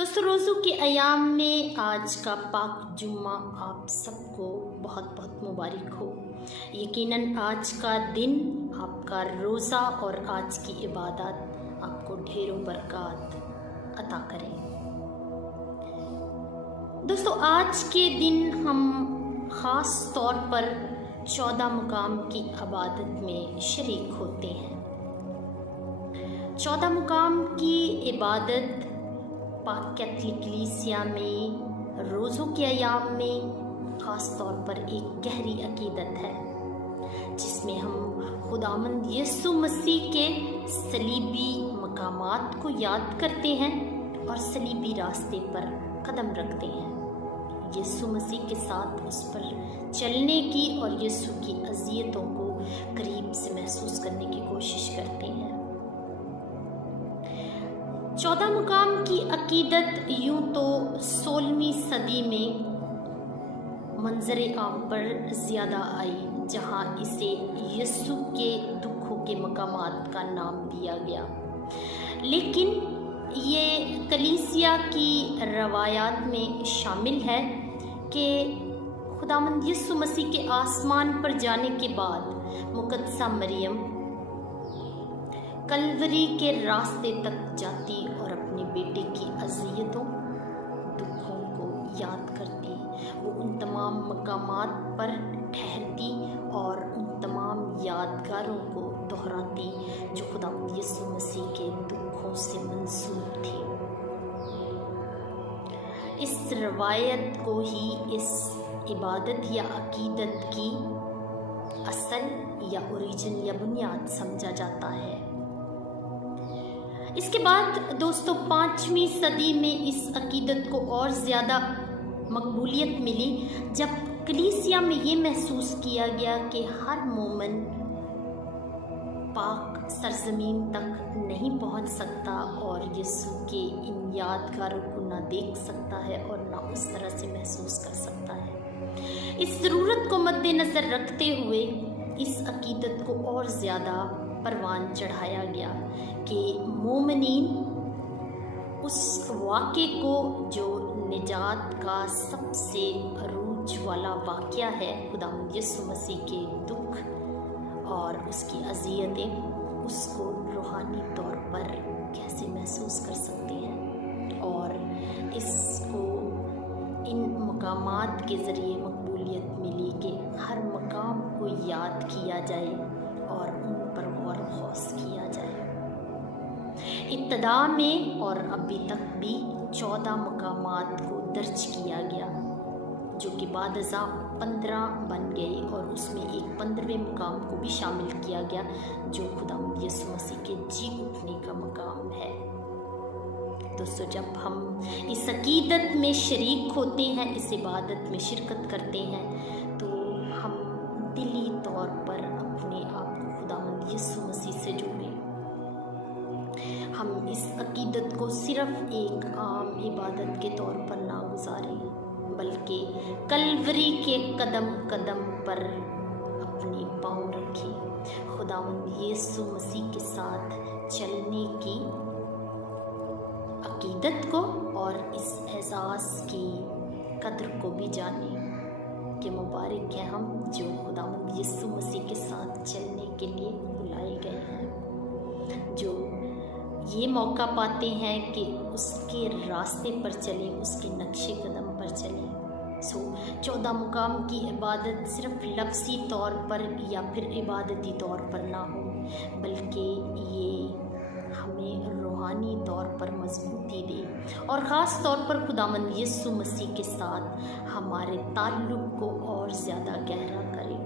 दोस्तों रोज़ों के अयाम में आज का पाक जुम्मा आप सबको बहुत बहुत मुबारक हो। यकीनन आज का दिन आपका रोज़ा और आज की इबादत आपको ढेरों बरकत अता करें। दोस्तों आज के दिन हम ख़ास तौर पर 14 मुकाम की इबादत में शरीक होते हैं। 14 मुकाम की इबादत पाक कैथोलिक कलीसिया में रोज़ों के अयाम में ख़ास तौर पर एक गहरी अकीदत है, जिसमें हम खुदावंद यीशु मसीह के सलीबी मकामात को याद करते हैं और सलीबी रास्ते पर कदम रखते हैं। यीशु मसीह के साथ उस पर चलने की और यीशु की अज़ियतों को करीब से महसूस करने की कोशिश करते हैं। 14 मुकाम की अकीदत यूं तो 16वीं सदी में मंजरे आम पर ज़्यादा आई, जहां इसे यीशु के दुखों के मकामात का नाम दिया गया, लेकिन ये कलीसिया की रवायात में शामिल है कि खुदावंद यीशु मसीह के आसमान पर जाने के बाद मुकद्दसा मरियम कलवरी के रास्ते तक जाती और अपने बेटे की अज़ियतों दुखों को याद करती। वो उन तमाम मकामात पर ठहरती और उन तमाम यादगारों को दोहराती जो खुदावंद यीशु मसीह के दुखों से मंसूब थी। इस रवायत को ही इस इबादत या अकीदत की असल या ओरिजिन या बुनियाद समझा जाता है। इसके बाद दोस्तों 5वीं सदी में इस अकीदत को और ज़्यादा मकबूलियत मिली, जब कलीसिया में ये महसूस किया गया कि हर मोमिन पाक सरजमीन तक नहीं पहुंच सकता और यीशु के इन यादगारों को ना देख सकता है और ना उस तरह से महसूस कर सकता है। इस ज़रूरत को मद्देनज़र रखते हुए इस अकीदत को और ज़्यादा परवान चढ़ाया गया कि मोमिनीन उस वाक़े को जो निजात का सबसे अरूज वाला वाक़या है, खुदावंद यीशु मसीह के दुख और उसकी अज़ियतें, उसको रूहानी तौर पर कैसे महसूस कर सकते हैं और इसको इन मकामात के ज़रिए मकबूलियत मिली कि हर मकाम को याद किया जाए और उन पर गौर ख़ौस किया जाए। इब्तिदा में और अभी तक भी 14 मकामात को दर्ज किया गया, जो कि बाद अज़ा 15 बन गए और उसमें एक 15वें मुकाम को भी शामिल किया गया, जो खुदावंद यीशु मसीह के जी उठने का मकाम है। दोस्तों जब हम इस अकीदत में शरीक होते हैं, इस इबादत में शिरकत करते हैं, तो हम दिली तौर पर अपने आप को खुदावंद यीशु मसीह से जोड़ें। हम इस अकीदत को सिर्फ एक आम इबादत के तौर पर ना गुजारें, बल्कि कलवरी के कदम कदम पर अपने पाँव रखें। खुदावंद यीशु मसीह के साथ चलने की अकीदत को और इस एहसास की कद्र को भी जानें कि मुबारक है हम जो खुदावंद यीशु मसीह के साथ चलने के लिए बुलाए गए हैं, जो ये मौका पाते हैं कि उसके रास्ते पर चलें, उसके नक्शे कदम पर चलें। 14 मुकाम की इबादत सिर्फ लफ्ज़ी तौर पर या फिर इबादती तौर पर ना हो, बल्कि ये हमें रूहानी तौर पर मजबूती दे और ख़ास तौर पर खुदावंद यीशु मसीह के साथ हमारे ताल्लुक़ को और ज़्यादा गहरा करे।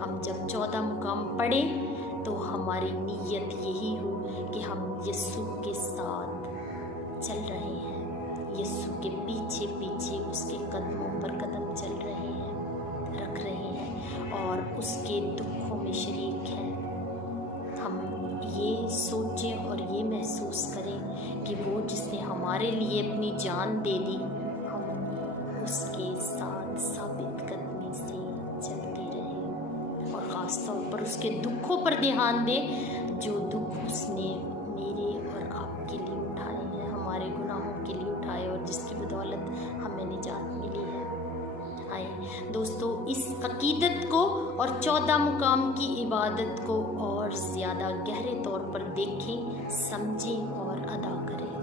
हम जब 14 मुकाम पढ़ें तो हमारी नीयत यही हो कि हम यीशु के साथ चल रहे हैं, यीशु के पीछे पीछे उसके कदमों पर कदम चल रहे हैं, रख रहे हैं और उसके दुखों में शरीक हैं। हम ये सोचें और ये महसूस करें कि वो जिसने हमारे लिए अपनी जान दे दी, हम उसके साथ साबित कदमी से चलते रहें और ख़ास तौर पर उसके दुखों पर ध्यान दें, जो दुख उसने मेरे और आपके लिए उठाए हैं, हमारे गुनाहों के लिए उठाए दोस्तों इस अकीदत को और 14 मुकाम की इबादत को और ज़्यादा गहरे तौर पर देखें, समझें और अदा करें।